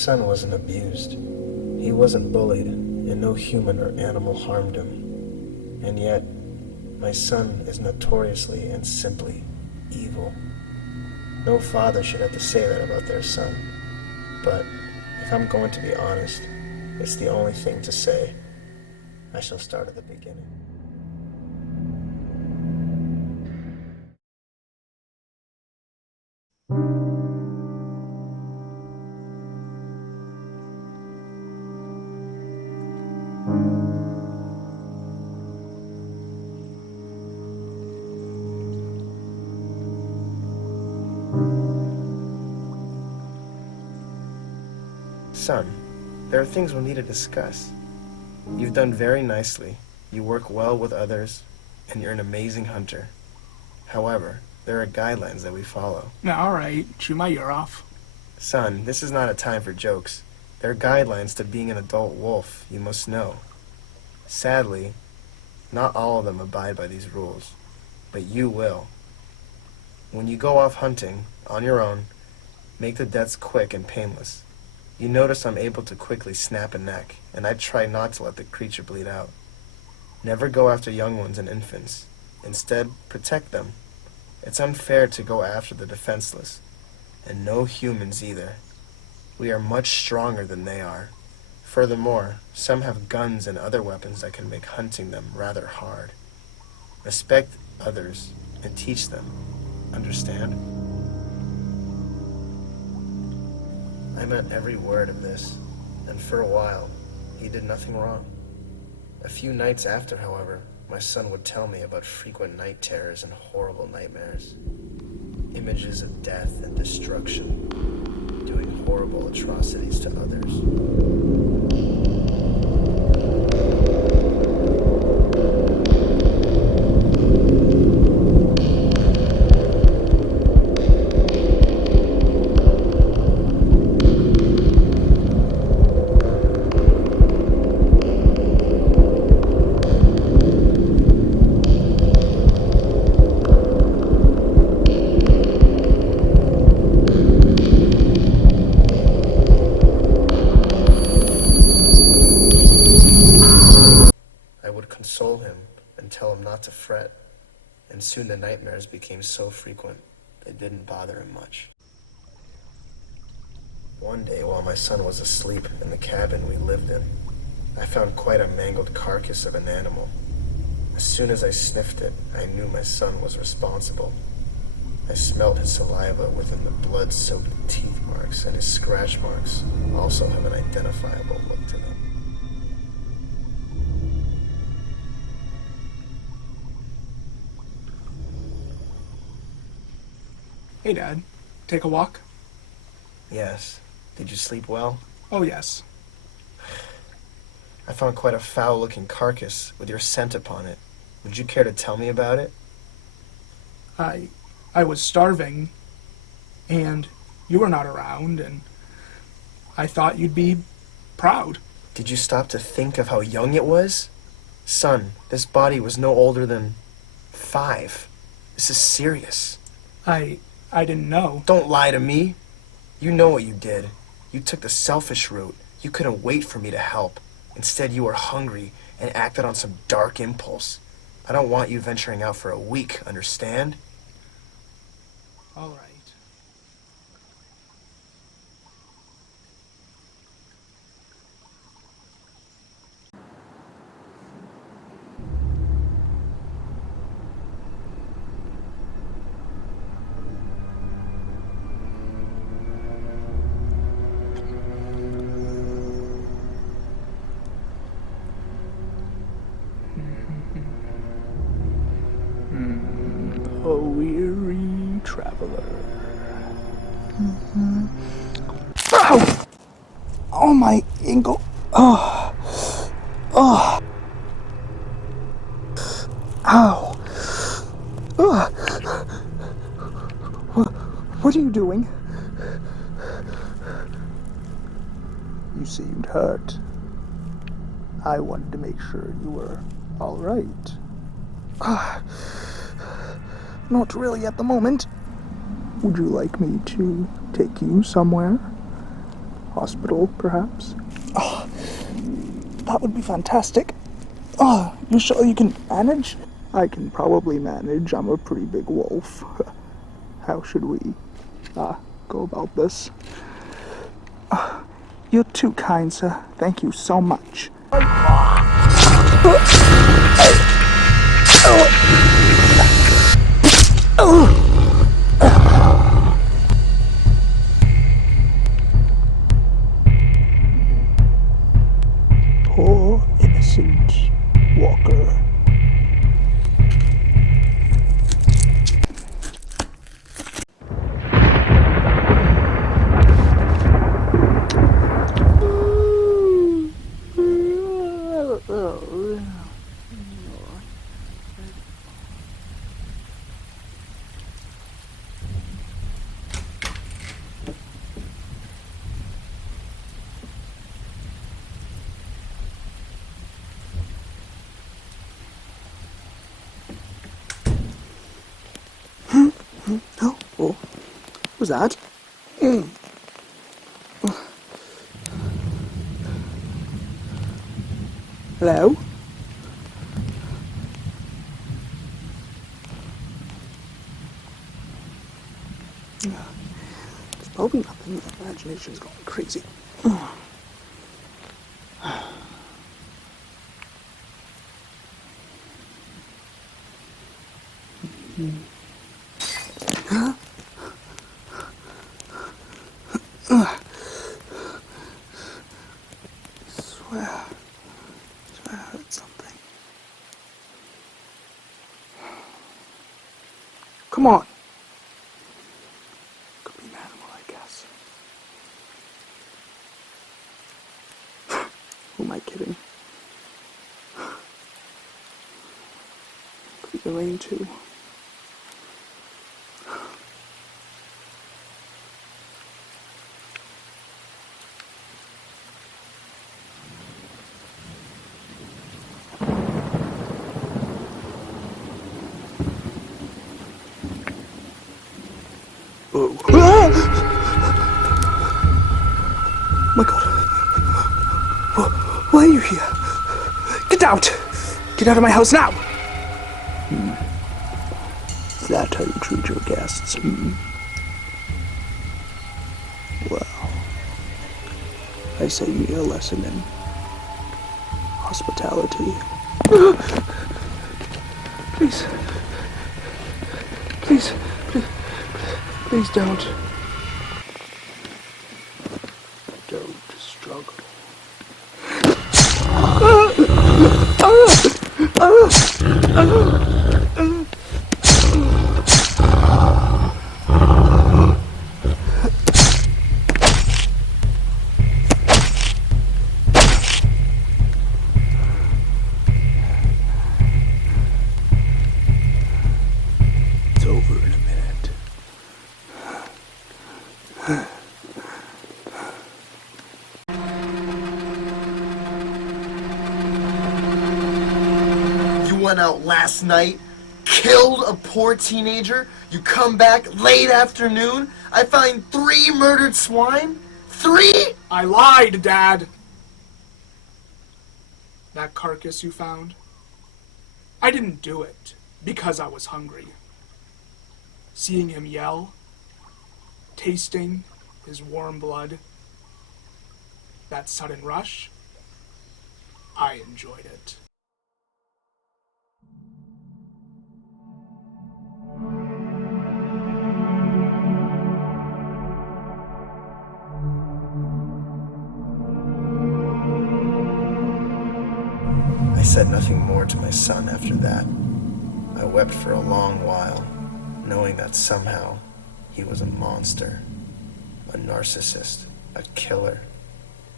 son wasn't abused. He wasn't bullied, and no human or animal harmed him. And yet, my son is notoriously and simply evil. No father should have to say that about their son. But if I'm going to be honest, it's the only thing to say. I shall start at the beginning. Son, there are things we'll need to discuss. You've done very nicely, you work well with others, and you're an amazing hunter. However, there are guidelines that we follow. Alright, chew my ear off. Son, this is not a time for jokes. There are guidelines to being an adult wolf, you must know. Sadly, not all of them abide by these rules, but you will. When you go off hunting, on your own, make the deaths quick and painless. You notice I'm able to quickly snap a neck, and I try not to let the creature bleed out. Never go after young ones and infants. Instead, protect them. It's unfair to go after the defenseless, and no humans either. We are much stronger than they are. Furthermore, some have guns and other weapons that can make hunting them rather hard. Respect others and teach them. Understand? I meant every word of this, and for a while, he did nothing wrong. A few nights after, however, my son would tell me about frequent night terrors and horrible nightmares. Images of death and destruction, doing horrible atrocities to others. Console him and tell him not to fret, and soon the nightmares became so frequent they didn't bother him much. One day, while my son was asleep in the cabin we lived in, I found quite a mangled carcass of an animal. As soon as I sniffed it, I knew my son was responsible. I smelled his saliva within the blood-soaked teeth marks, and his scratch marks also have an identifiable look to them. Hey, Dad. Take a walk? Yes. Did you sleep well? Oh, yes. I found quite a foul-looking carcass with your scent upon it. Would you care to tell me about it? I was starving, and you were not around, and I thought you'd be proud. Did you stop to think of how young it was? Son, this body was no older than 5. This is serious. I didn't know. Don't lie to me. You know what you did. You took the selfish route. You couldn't wait for me to help. Instead, you were hungry and acted on some dark impulse. I don't want you venturing out for a week, understand? All right. A weary traveler. Ow! Oh, my ankle. Oh. Oh. Ow. Oh. What are you doing? You seemed hurt. I wanted to make sure you were all right. Not really at the moment. Would you like me to take you somewhere? hospital, perhaps? Oh, that would be fantastic. Oh, you sure you can manage? I can probably manage. I'm a pretty big wolf. How should we go about this? You're too kind, sir. Thank you so much. Poor innocent Walker. Oh, what was that? Hello? It's probably nothing. My imagination's going crazy. I swear I heard something. Come on. Could be an animal, I guess. Who am I kidding? Could be the rain too. Oh. My God. Why are you here? Get out! Get out of my house now! Is that how you treat your guests? Well, I say you need a lesson in hospitality. Please. Please. Please don't. Don't struggle. It's over in a minute. You went out last night, killed a poor teenager, you come back late afternoon, I find 3 murdered swine? 3? I lied, Dad! That carcass you found? I didn't do it because I was hungry. Seeing him yell, tasting his warm blood, that sudden rush, I enjoyed it. I said nothing more to my son after that. I wept for a long while, knowing that somehow he was a monster, a narcissist, a killer,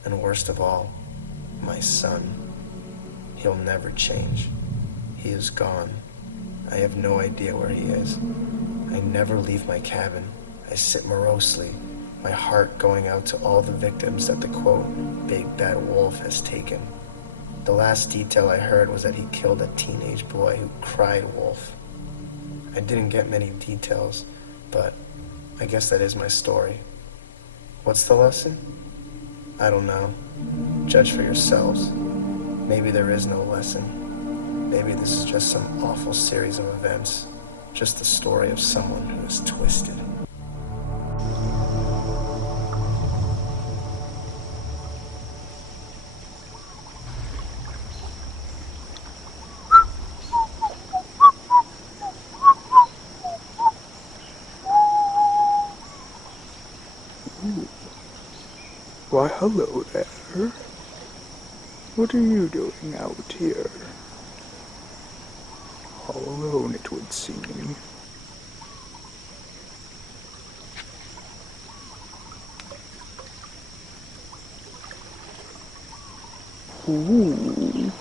and worst of all, my son. He'll never change. He is gone. I have no idea where he is. I never leave my cabin. I sit morosely, my heart going out to all the victims that the quote, big bad wolf has taken. The last detail I heard was that he killed a teenage boy who cried wolf. I didn't get many details, but I guess that is my story. What's the lesson? I don't know. Judge for yourselves. Maybe there is no lesson. Maybe this is just some awful series of events. Just the story of someone who is twisted. Why, hello there. What are you doing out here? All alone, it would seem. Ooh.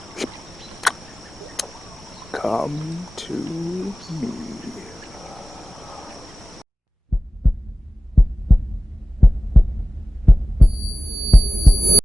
Come to me.